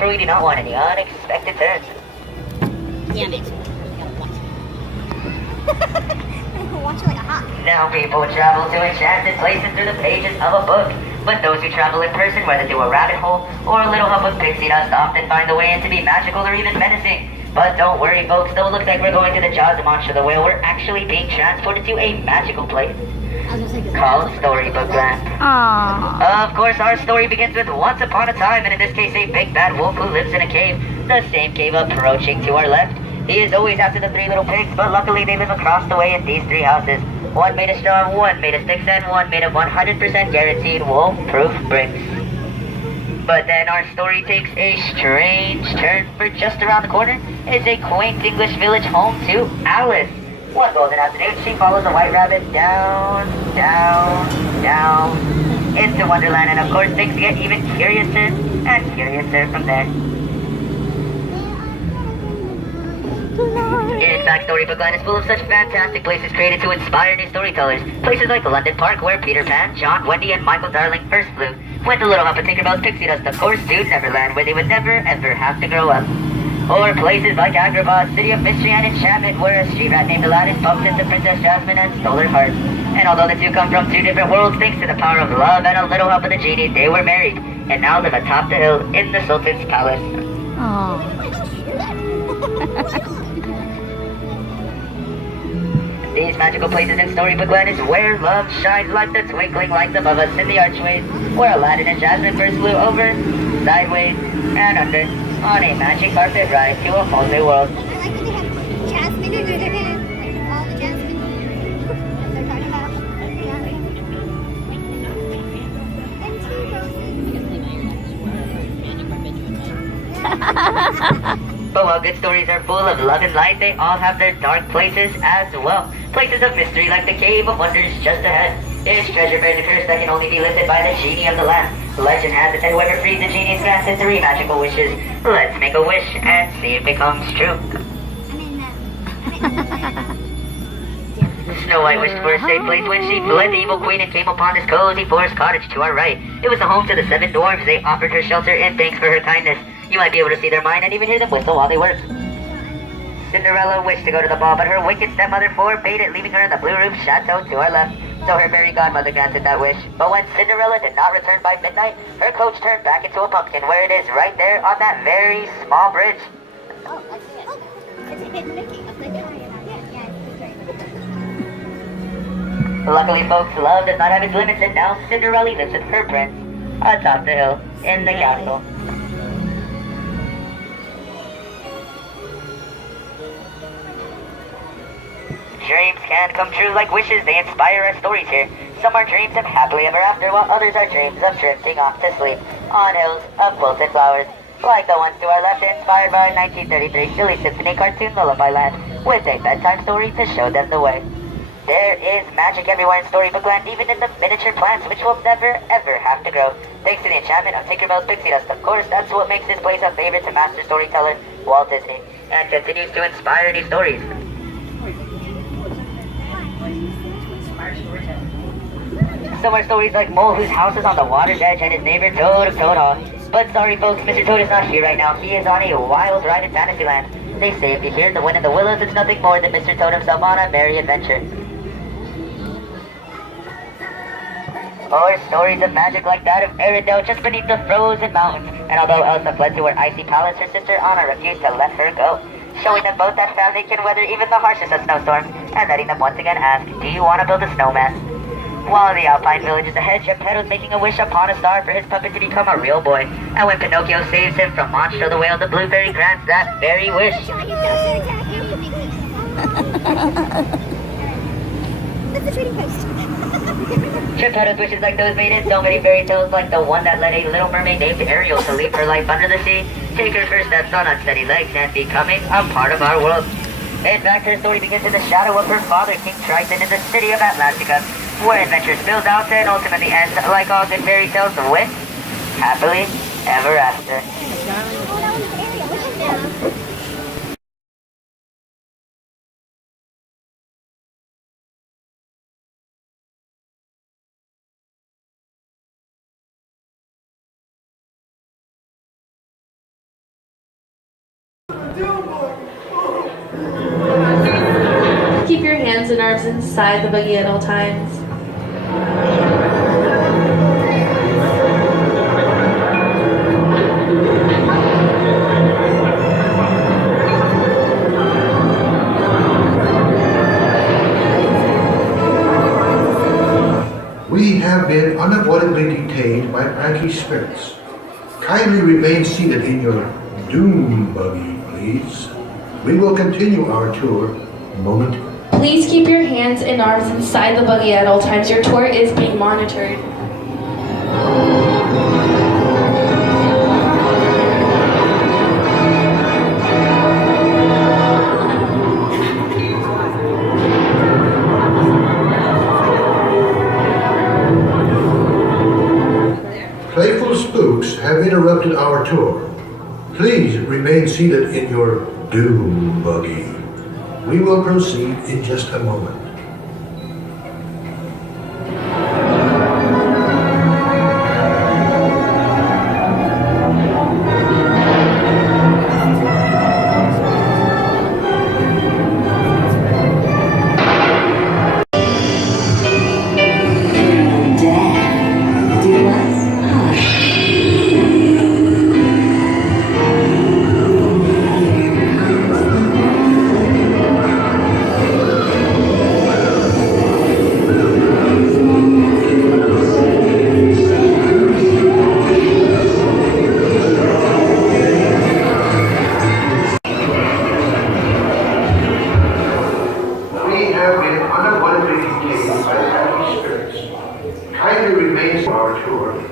We do not want any unexpected turns. Damn it. Watch it like a hawk. Now people travel to enchanted places through the pages of a book. But those who travel in person, whether through a rabbit hole or a little hub of pixie dust, often find the way in to be magical or even menacing. But don't worry, folks, though it looks like we're going to the jaws of Monster the Whale, we're actually being transported to a magical place called Storybook Land. Aww. Of course, our story begins with once upon a time, and in this case, a big bad wolf who lives in a cave. The same cave approaching to our left. He is always after the three little pigs, but luckily they live across the way in these three houses. One made of straw, one made of sticks, and one made of 100% guaranteed wolf-proof bricks. But then our story takes a strange turn, for just around the corner is a quaint English village home to Alice. One golden afternoon, she follows a white rabbit down into Wonderland, and of course things get even curiouser and curiouser from there. In fact, Storybook Land is full of such fantastic places created to inspire new storytellers. Places like London Park, where Peter Pan, John, Wendy, and Michael Darling first flew. Went the little hump of Tinkerbell's pixie dust, of course, to Neverland, where they would never, ever have to grow up. Or places like Agrabah, city of mystery and enchantment, where a street rat named Aladdin bumped into Princess Jasmine and stole her heart. And although the two come from two different worlds, thanks to the power of love and a little help of the genie, they were married, and now live atop the hill in the Sultan's palace. Aww. These magical places in Storybook Land is where love shines like the twinkling lights above us in the archways, where Aladdin and Jasmine first flew over, sideways, and under, on a magic carpet ride to a whole new world. I like when they have jasmine in their hand. Like all the jasmine they're talking about. And 2 roses. But while good stories are full of love and light, they all have their dark places as well. Places of mystery like the Cave of Wonders just ahead. This treasure bears a curse that can only be lifted by the genie of the land. Legend has it that whoever frees the genie is granted 3 magical wishes. Let's make a wish and see if it comes true. Snow White wished for a safe place when she fled the evil queen and came upon this cozy forest cottage to our right. It was the home to the 7 dwarves. They offered her shelter in thanks for her kindness. You might be able to see their mind and even hear them whistle while they work. Cinderella wished to go to the ball, but her wicked stepmother forbade it, leaving her in the blue roof chateau to our left. So her fairy godmother granted that wish. But when Cinderella did not return by midnight, her coach turned back into a pumpkin, where it is right there on that very small bridge. Oh, I see it. It's a hidden Mickey. Up there. Yeah, it's Luckily, folks, love does not have its limits, and now Cinderella lives with her prince atop the hill in the castle. Dreams can come true like wishes. They inspire our stories here. Some are dreams of happily ever after, while others are dreams of drifting off to sleep on hills of quilted flowers, like the ones to our left, inspired by 1933 Silly Symphony cartoon Lullaby Land, with a bedtime story to show them the way. There is magic everywhere in Storybook Land, even in the miniature plants, which will never, ever have to grow. Thanks to the enchantment of Tinkerbell's pixie dust, of course, that's what makes this place a favorite to master storyteller Walt Disney, and continues to inspire new stories. Some are stories like Mole, whose house is on the water's edge, and his neighbor Toad of Toad Hall. But sorry folks, Mr. Toad is not here right now. He is on a wild ride in Fantasyland. They say if you hear the wind in the willows, it's nothing more than Mr. Toad himself on a merry adventure. Or stories of magic like that of Arendelle just beneath the frozen mountains. And although Elsa fled to her icy palace, her sister Anna refused to let her go, showing them both that family can weather even the harshest of snowstorms, and letting them once again ask, do you want to build a snowman? While the Alpine village is ahead, Geppetto's making a wish upon a star for his puppet to become a real boy. And when Pinocchio saves him from Monstro the Whale, the Blue Fairy grants that very wish. That's the trading post. Geppetto's wishes like those made in so many fairy tales, like the one that led a little mermaid named Ariel to leave her life under the sea, take her first steps on unsteady legs, and becoming a part of our world. In fact, her story begins in the shadow of her father, King Triton, in the city of Atlantica, where adventure spills out and ultimately ends, like all good fairy tales, with happily ever after. hands and arms inside the buggy at all times. We have been unavoidably detained by Anki spirits. Kindly remain seated in your doom buggy, please. We will continue our tour momentarily. Please keep your hands and arms inside the buggy at all times. Your tour is being monitored. Playful spooks have interrupted our tour. Please remain seated in your doom buggy. We will proceed in just a moment. We have been unavoidably detained by Anki spirits. Kindly remain for our tour